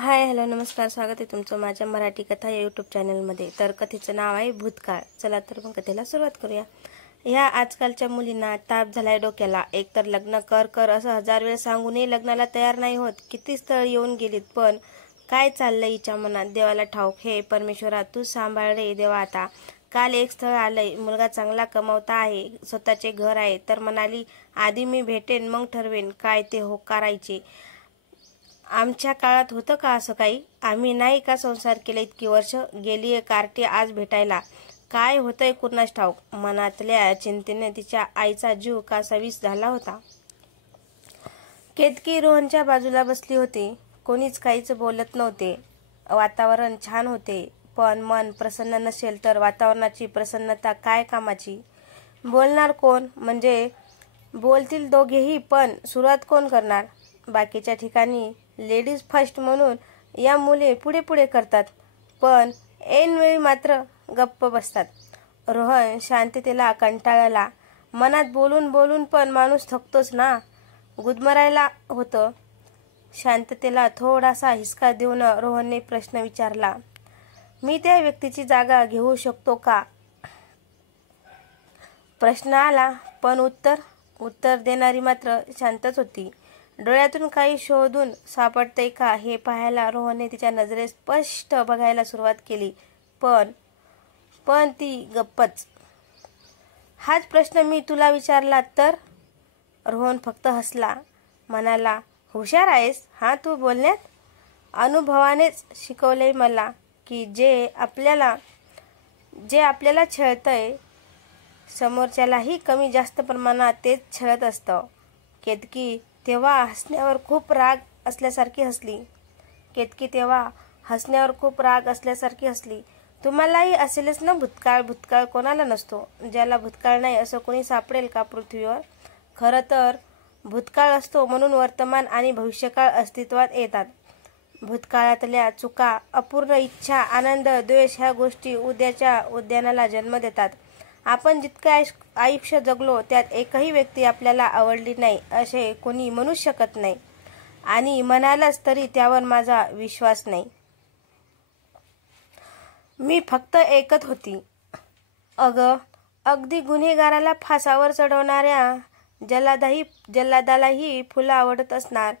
Hi hello नमस्कार, स्वागत आहे तुमचं माझ्या मराठी कथा या यूट्यूब चॅनलमध्ये। तर कथेचं नाव आहे भूतकाळ। चला तर मग कथेला सुरुवात करूया। ह्या आजकालच्या मुलींना ताप झालाय डोक्याला। एकतर लग्न कर कर असं 1000 वेळ सांगूनही लग्नाला तयार नाही होत। किती स्थळ येऊन गेलीत, पण काय चाललंय हिच्या मनात देवाला ठाऊक। हे परमेश्वरा तू सांभाळ रे देवा आता। काल एक स्थळ आलंय, मुलगा चांगला कमावता आहे, स्वतःचे घर आहे, तर म्हणाली आधी मी भेटेन मग ठरवेन काय ते होकारायचे। आमच्या काळात होतं का असं काही? आम्ही नाही का संसार केले इतकी वर्ष? गेलीये कार्टी आज भेटायला। काय होतंय कुणास ठाऊक। मनातल्या चिंतेने तिच्या आईचा जीव कासावीस झाला होता। केतकी रोहनच्या बाजूला बसली होती। कोणीच काहीच बोलत नव्हते। वातावरण छान होते, पण मन प्रसन्न नसेल तर वातावरणाची प्रसन्नता काय कामाची? बोलणार कोण? म्हणजे बोलतील दोघेही, पण सुरुवात कोण करणार? बाकीच्या ठिकाणी लेडीज फर्स्ट म्हणून या मुले पुढे पुढे करतात, पण ऐनवेळी मात्र गप्प बसतात। रोहन शांततेला कंटाळला। मनात बोलून बोलून पण माणूस थकतोच ना। गुदमरायला होतं। शांततेला थोडासा हिसका देऊन रोहनने प्रश्न विचारला, मी त्या व्यक्तीची जागा घेऊ शकतो का? प्रश्न आला, पण उत्तर देणारी मात्र शांतच होती। डोळ्यातून काही शोधून सापडतंय का हे पाहायला रोहनने तिच्या नजरेत स्पष्ट बघायला सुरुवात केली, पण ती गप्पच। हाच प्रश्न मी तुला विचारला तर? रोहन फक्त हसला, म्हणाला हुशार आहेस हा तू बोलण्यात। अनुभवानेच शिकवलंय मला की जे आपल्याला छळतंय समोरच्यालाही कमी जास्त प्रमाणात तेच छळत असतं। केतकी तेव्हा हसण्यावर खूप राग असल्यासारखी हसली। तुम्हालाही असेलच ना भूतकाळ कोणाला नसतो? ज्याला भूतकाळ नाही असं कोणी सापडेल का पृथ्वीवर? खरं तर भूतकाळ असतो म्हणून वर्तमान आणि भविष्यकाळ अस्तित्वात येतात। भूतकाळातल्या चुका, अपूर्ण इच्छा, आनंद, द्वेष ह्या गोष्टी उद्याच्या उद्यानाला जन्म देतात। आपण जितकं आयुष्य जगलो त्यात एकही व्यक्ती आपल्याला आवडली नाही असे कोणी म्हणू शकत नाही, आणि म्हणालाच तरी त्यावर माझा विश्वास नाही। मी फक्त ऐकत होती। अगं, अगदी गुन्हेगाराला फासावर चढवणाऱ्या जल्लादालाही फुलं आवडत असणार।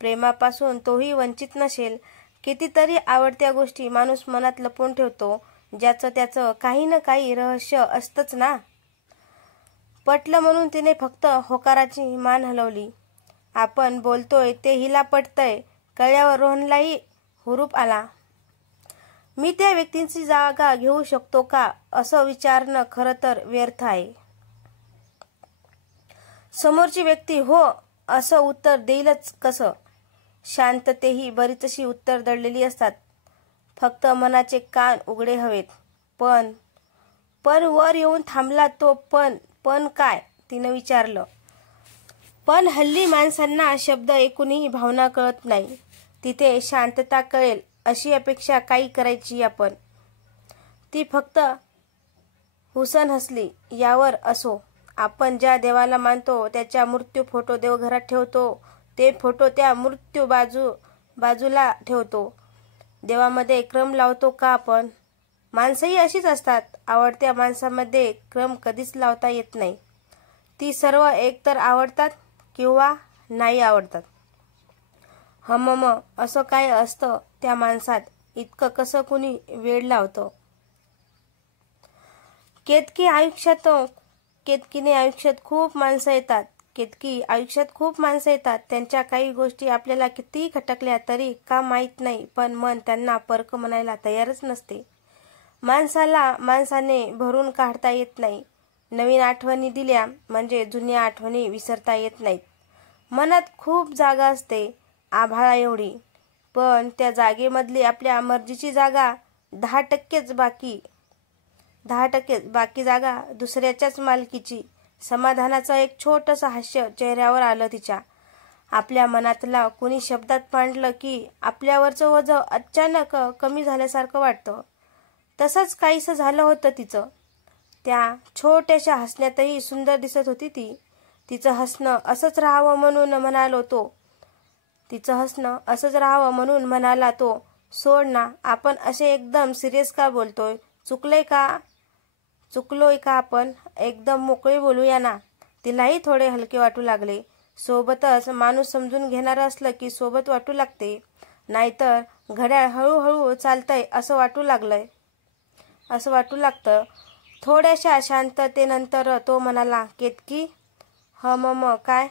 प्रेमापासून तोही वंचित नसेल। कितीतरी आवडत्या गोष्टी माणूस मनात लपवून ठेवतो, ज्याचं त्याचं काही ना काही रहस्य असतंच ना। पटलं म्हणून तिने फक्त होकाराची मान हलवली। आपण बोलतोय ते हिला पटतंय कळल्यावर रोहनलाही हुरूप आला। मी त्या व्यक्तीची जागा घेऊ शकतो का असं विचारणं खरं तर व्यर्थ आहे। समोरची व्यक्ती हो असं उत्तर देईलच कसं? शांततेही बरीचशी उत्तर दडलेली असतात, फक्त मनाचे कान उघडे हवेत। पण वर येऊन थांबला तो पण काय? तिनं विचारलं। पण हल्ली माणसांना शब्द ऐकूनही भावना कळत नाही। तिथे शांतता कळेल अशी अपेक्षा काही करायची आपण? ती फक्त हुसन हसली। यावर असो, आपण ज्या देवाला मानतो त्याच्या मृत्यू फोटो देवघरात ठेवतो, ते फोटो त्या मृत्यू बाजूला ठेवतो। देवामध्ये क्रम लावतो का आपण? माणसंही अशीच असतात। आवडत्या माणसामध्ये क्रम कधीच लावता येत नाही। ती सर्व एकतर आवडतात किंवा नाही आवडतात। असं काय असतं त्या माणसात? इतकं कसं कुणी वेड लावतं? केतकी आयुष्यात खूप माणसं येतात। त्यांच्या काही गोष्टी आपल्याला कितीही खटकल्या तरी का माहीत नाही, पण मन त्यांना पर्क म्हणायला तयारच नसते। माणसाने भरून काढता येत नाही। नवीन आठवणी दिल्या म्हणजे जुन्या आठवणी विसरता येत नाहीत। मनात खूप जागा असते, आभाळा एवढी, पण त्या जागेमधली आपल्या मर्जीची जागा 10%च, बाकी जागा दुसऱ्याच्याच मालकीची। समाधानाचं एक छोटंसं हास्य चेहऱ्यावर आलं तिच्या। आपल्या मनातला कुणी शब्दात मांडलं की आपल्यावरचं ओझं अचानक कमी झाल्यासारखं वाटतं। तसंच काहीसं झालं होतं तिचं। त्या छोट्याशा हसण्यातही सुंदर दिसत होती ती। तिचं हसणं असंच राहावं म्हणून म्हणालो तिचं हसणं असंच राहावं म्हणून म्हणाला तो, सोड ना, आपण असे एकदम सिरियस का बोलतोय? चुकलोय का आपण? एकदम मोकळे बोलूया ना. तिलाही थोडे हलके वाटू लागले. सोबतच माणूस समजून घेणारं असलं की सोबत वाटू लागते. नाहीतर घड्याळ हळूहळू चालतंय असं वाटू लागतं. थोड्याशा शांततेनंतर तो म्हणाला, केतकी, काय?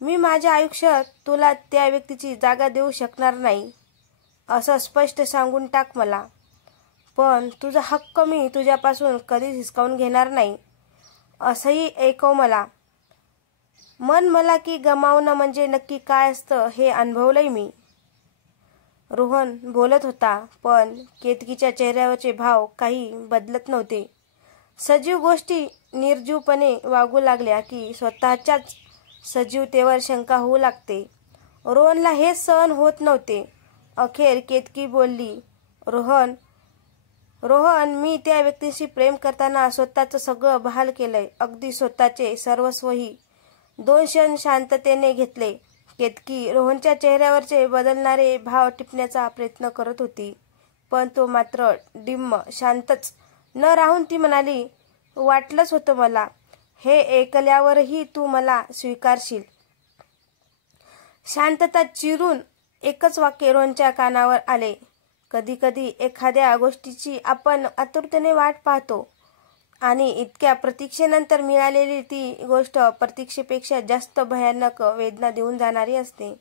मी माझ्या आयुष्यात तुला त्या व्यक्तीची जागा देऊ शकणार नाही असं स्पष्ट सांगून टाक मला. पण तुझा हक्क मी तुझ्यापासून कधीच हिसकावून घेणार नाही असंही ऐकव मला. मन मला की गमावणं म्हणजे नक्की काय असतं हे अनुभवलंय मी. रोहन बोलत होता, पण केतकीच्या चेहऱ्यावरचे भाव काही बदलत नव्हते. सजीव गोष्टी निर्जीवपणे वागू लागल्या की स्वतःच्याच सजीवतेवर शंका होऊ लागते. रोहनला हे सहन होत नव्हते. अखेर केतकी बोलली, रोहन, मी त्या व्यक्तीशी प्रेम करताना स्वतःचं सगळं बहाल केलंय, अगदी स्वतःचे सर्वस्वही. 2 क्षण शांततेने घेतले. केतकी रोहनच्या चेहऱ्यावरचे बदलणारे भाव टिपण्याचा प्रयत्न करत होती, पण तो मात्र डिम्म शांतच न राहून ती म्हणाली, वाटलंच होतं मला. हे ऐकल्यावरही तू मला स्वीकारशील. शांतता चिरून एकच वाक्य रोहनच्या कानावर आले, कधी कधी एखाद्या गोष्टीची आपण आतुरतेने वाट पाहतो आणि इतक्या प्रतीक्षेनंतर मिळालेली ती गोष्ट प्रतीक्षेपेक्षा जास्त भयानक वेदना देऊन जाणारी असते.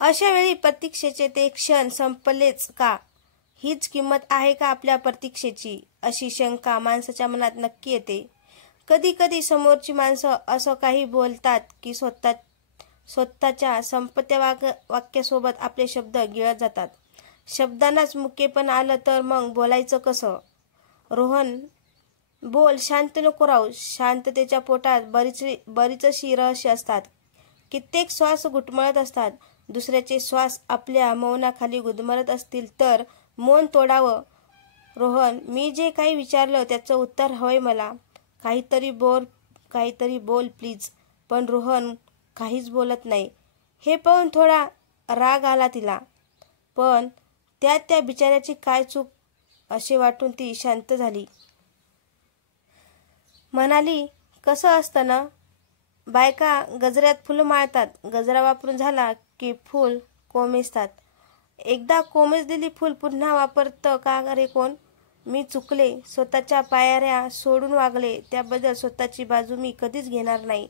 अशा वेळी प्रतीक्षेचे ते क्षण संपलेच का? हीच किंमत आहे का आपल्या प्रतीक्षेची? अशी शंका माणसाच्या मनात नक्की येते. कधी कधी समोरची माणसं असं काही बोलतात की स्वतःच्या संपत्या वाक्यासोबत आपले शब्द गिळत जातात. शब्दांनाच मुकेपण आलं तर मग बोलायचं कसं? रोहन, बोल, शांत नको राहू. शांततेच्या पोटात बरीचशी रहस्य असतात. कित्येक श्वास घुटमळत असतात. दुसऱ्याचे श्वास आपल्या मौनाखाली गुदमरत असतील तर मौन तोडावं. रोहन, मी जे काही विचारलं त्याचं उत्तर हवंय मला. काहीतरी बोल प्लीज. पण रोहन काहीच बोलत नाही. हे पाहून थोडा राग आला तिला. पण त्यात त्या बिचाऱ्याची काय चूक असे वाटून ती शांत झाली. म्हणाली, कसं असतं ना, बायका गजऱ्यात फुलं माळतात. गजरा वापरून झाला की फूल कोमेजतात. एकदा कोमेजलेली फूल पुन्हा वापरतं का रे कोण? मी चुकले. स्वतःच्या पायऱ्या सोडून वागले. त्याबद्दल स्वतःची बाजू मी कधीच घेणार नाही.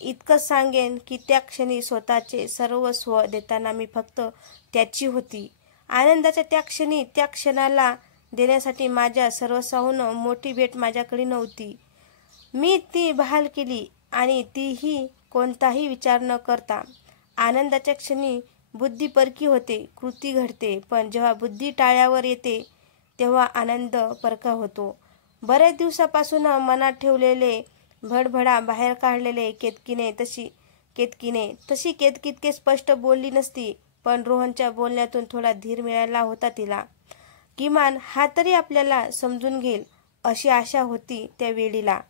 इतकंच सांगेन की त्या क्षणी स्वतःचे सर्वस्व देताना मी फक्त त्याची होती. आनंदाच्या त्या क्षणाला देण्यासाठी माझ्या सर्वस्वाहून मोठी भेट माझ्याकडे नव्हती. मी ती बहाल केली आणि तीही कोणताही विचार न करता. आनंदाच्या क्षणी बुद्धी परकी होते, कृती घडते, पण जेव्हा बुद्धी टाळ्यावर येते तेव्हा आनंद परका होतो. बऱ्याच दिवसापासून मनात ठेवलेले भडभडा बाहेर काढलेले केतकीने इतके स्पष्ट बोलली नसती, पण रोहनच्या बोलण्यातून थोडा धीर मिळाला होता तिला. किमान हा तरी आपल्याला समजून घेईल अशी आशा होती त्या वेळीला.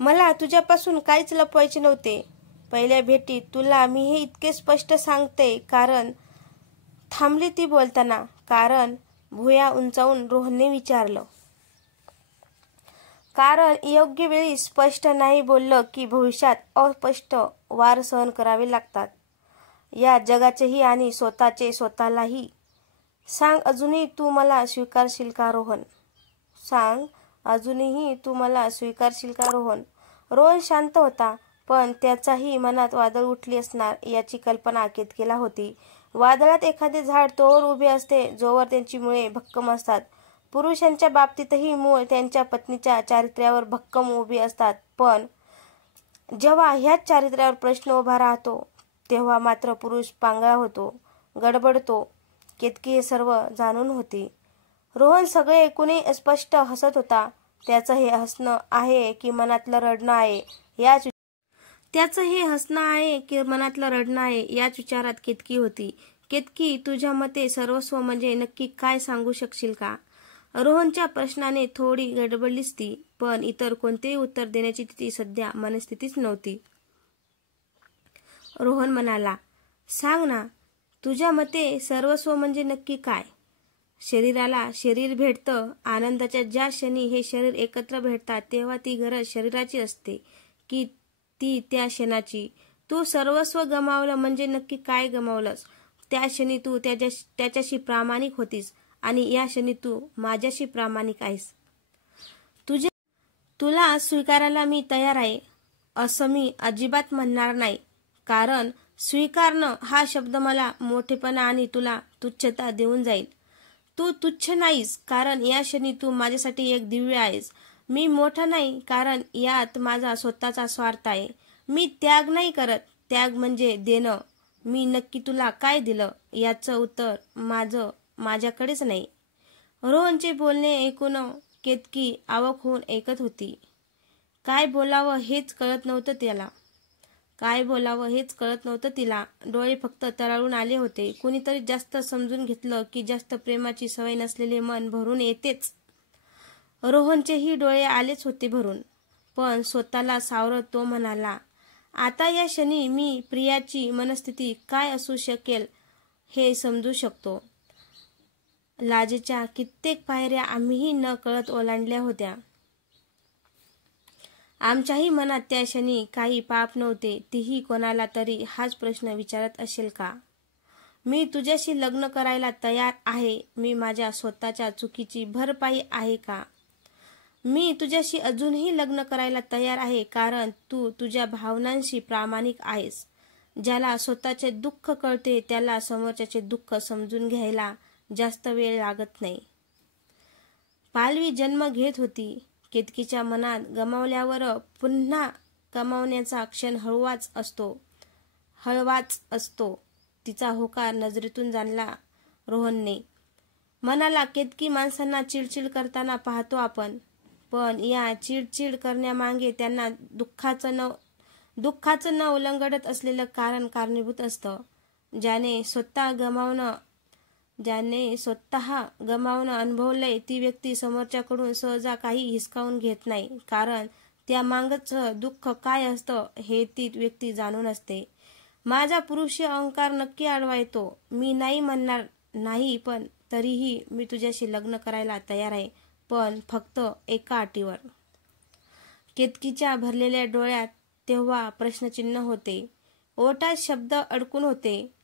मला तुझ्यापासून काहीच लपवायचे नव्हते. पहिल्या भेटीत तुला मी हे इतके स्पष्ट सांगते कारण थांबली ती बोलताना. कारण भुया उंचावून रोहनने विचारलं. कारण योग्य वेळी स्पष्ट नाही बोललं की भविष्यात अस्पष्ट वार सहन करावे लागतात. या जगाचेही आणि स्वतःलाही. सांग, अजूनही तू मला स्वीकारशील का रोहन? सांग, अजूनही तू मला स्वीकारशील का रोहन? रोहन शांत होता, पण त्याच्याही मनात वादळ उठली असणार याची कल्पना केतकीला होती. वादळात एखादे झाड तोवर उभे असते जोवर त्यांची मुळे भक्कम असतात. पुरुषांच्या बाबतीतही मूळ त्यांच्या पत्नीच्या चारित्र्यावर भक्कम उभी असतात, पण जेव्हा ह्याच चारित्र्यावर प्रश्न उभा राहतो तेव्हा मात्र पुरुष पांगळा होतो, गडबडतो. केतकी हे सर्व जाणून होती. रोहन सगळे ऐकूनही स्पष्ट हसत होता. त्याचं हे हसणं आहे की मनातलं रडणं आहे याच विचारात केतकी होती. केतकी, तुझ्या मते सर्वस्व म्हणजे नक्की काय सांगू शकशील का? रोहनच्या प्रश्नाने थोडी गडबडलीच ती, पण इतर कोणतेही उत्तर देण्याची ती सध्या मनस्थितीच नव्हती. रोहन म्हणाला, सांग ना, तुझ्या मते सर्वस्व म्हणजे नक्की काय? शरीराला शरीर भेटतं, आनंदाच्या ज्या क्षणी हे शरीर एकत्र भेटतात तेव्हा ती गरज शरीराची असते की ती त्या क्षणाची? तू सर्वस्व गमावलं म्हणजे नक्की काय गमावलंस? त्या क्षणी तू त्याच्याशी प्रामाणिक होतीस आणि या क्षणी तू माझ्याशी प्रामाणिक आहेस. तुला स्वीकारायला मी तयार आहे असं मी अजिबात म्हणणार नाही, कारण स्वीकारणं हा शब्द मला मोठेपणा आणि तुला तुच्छता देऊन जाईल. तू तुच्छ नाहीस, कारण या क्षणी तू माझ्यासाठी एक दिव्य आहेस. मी मोठा नाही, कारण यात माझा स्वतःचा स्वार्थ आहे. मी त्याग नाही करत, त्याग म्हणजे देणं. मी नक्की तुला काय दिलं याचं उत्तर माझ्याकडेच नाही. रोहनचे बोलणे ऐकून केतकी अवाक होऊन ऐकत होती. काय बोलावं हेच कळत नव्हतं तिला. डोळे फक्त तराळून आले होते. कुणीतरी जास्त समजून घेतलं की जास्त प्रेमाची सवय नसलेले मन भरून येतेच. रोहनचेही डोळे आलेच होते भरून. पण स्वतःला सावरत तो म्हणाला, आता या क्षणी मी प्रियाची मनस्थिती काय असू शकेल हे समजू शकतो. लाजेच्या कित्येक पायऱ्या आम्हीही न कळत ओलांडल्या होत्या. आमच्याही मनात त्या क्षणी काही पाप नव्हते. तीही कोणाला तरी हाच प्रश्न विचारत असेल का? मी तुझ्याशी लग्न करायला तयार आहे. मी माझ्या स्वतःच्या चुकीची भरपाई आहे का? मी तुझ्याशी अजूनही लग्न करायला तयार आहे, कारण तू तुझ्या भावनांशी प्रामाणिक आहेस. ज्याला स्वतःचे दुःख कळते त्याला समोरच्याचे दुःख समजून घ्यायला जास्त वेळ लागत नाही. पालवी जन्म घेत होती. केतकीच्या मनात गमावल्यावर पुन्हा गमावण्याचा क्षण हळवाच असतो. तिचा होकार नजरेतून जाणला रोहनने. म्हणाला, केतकी, माणसांना चिडचिड करताना पाहतो आपण, पण या चिडचिड करण्यामागे त्यांना दुःखाचं न उलगडत असलेलं कारण कारणीभूत असतं. ज्याने स्वतः गमावणं अनुभवलंय ती व्यक्ती समोरच्याकडून सहजा काही हिसकावून घेत नाही, कारण त्या मागचं दुःख काय असतं हे ती व्यक्ती जाणून असते. माझा पुरुषी अहंकार नक्की आडवा येतो. मी नाही म्हणणार नाही, पण तरीही मी तुझ्याशी लग्न करायला तयार आहे, पण फक्त एका अटीवर. केतकीच्या भरलेल्या डोळ्यात तेव्हा प्रश्नचिन्ह होते. ओठात शब्द अडकून होते.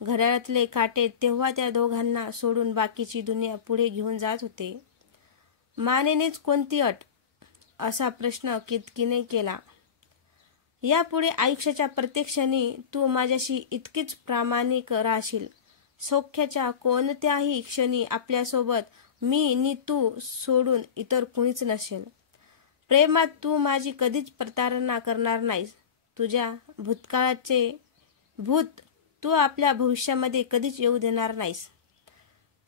घड्याळातले काटे तेव्हा त्या दोघांना सोडून बाकीची दुनिया पुढे घेऊन जात होते. मानेनेच कोणती अट? असा प्रश्न केतकीने केला. यापुढे आयुष्याच्या प्रत्येक क्षणी तू माझ्याशी इतकीच प्रामाणिक राहशील. सौख्याच्या कोणत्याही क्षणी आपल्यासोबत मी नि तू सोडून इतर कुणीच नसेल. प्रेमात तू माझी कधीच प्रतारणा करणार नाहीस. तुझ्या भूतकाळाचे भूत तू आपल्या भविष्यामध्ये कधीच येऊ देणार नाहीस.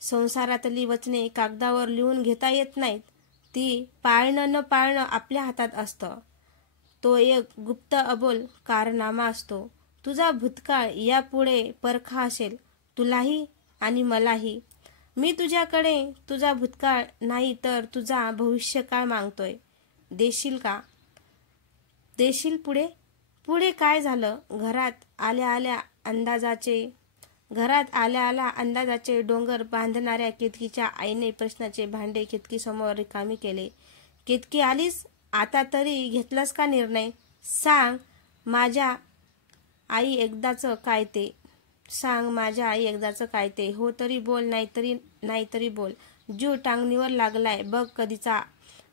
संसारातली वचने कागदावर लिहून घेता येत नाहीत. ती पाळणं न पाळणं आपल्या हातात असतं. तो एक गुप्त अबोल कारनामा असतो. तुझा भूतकाळ यापुढे परखा असेल, तुलाही आणि मलाही. मी तुझ्याकडे तुझा भूतकाळ नाही तर तुझा भविष्यकाळ मागतोय. देशील का? देशील पुढे? पुढे काय झालं? घरात आल्या आल्या अंदाजाचे डोंगर बांधणाऱ्या केतकीच्या आईने प्रश्नाचे भांडे केतकीसमोर रिकामी केले. केतकी, आलीस? आता तरी घेतलास का निर्णय? सांग माझ्या आई एकदाचं काय ते. हो तरी बोल, नाहीतरी बोल. जीव टांगणीवर लागलाय बघ कधीचा.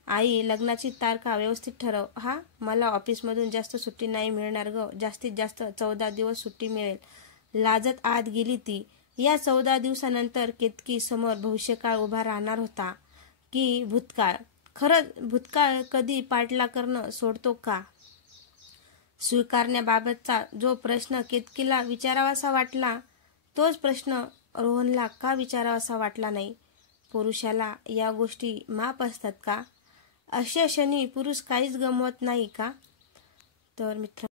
आई, लग्नाची तारखा व्यवस्थित ठरव. हा, मला ऑफिसमधून जास्त सुट्टी नाही मिळणार ग. जास्तीत जास्त 14 दिवस सुट्टी मिळेल. लाजत आत गेली ती. या 14 दिवसानंतर केतकी समोर भविष्यकाळ उभा राहणार होता की भूतकाळ? खरंच भूतकाळ कधी पाठलाग करणं सोडतो का? स्वीकारण्याबाबतचा जो प्रश्न केतकीला विचारावासा वाटला, तोच प्रश्न रोहनला का विचारावासा वाटला नाही? पुरुषाला या गोष्टी माफ असतात का? अशा क्षणी पुरुष काहीच गमवत नाही का? तर मित्र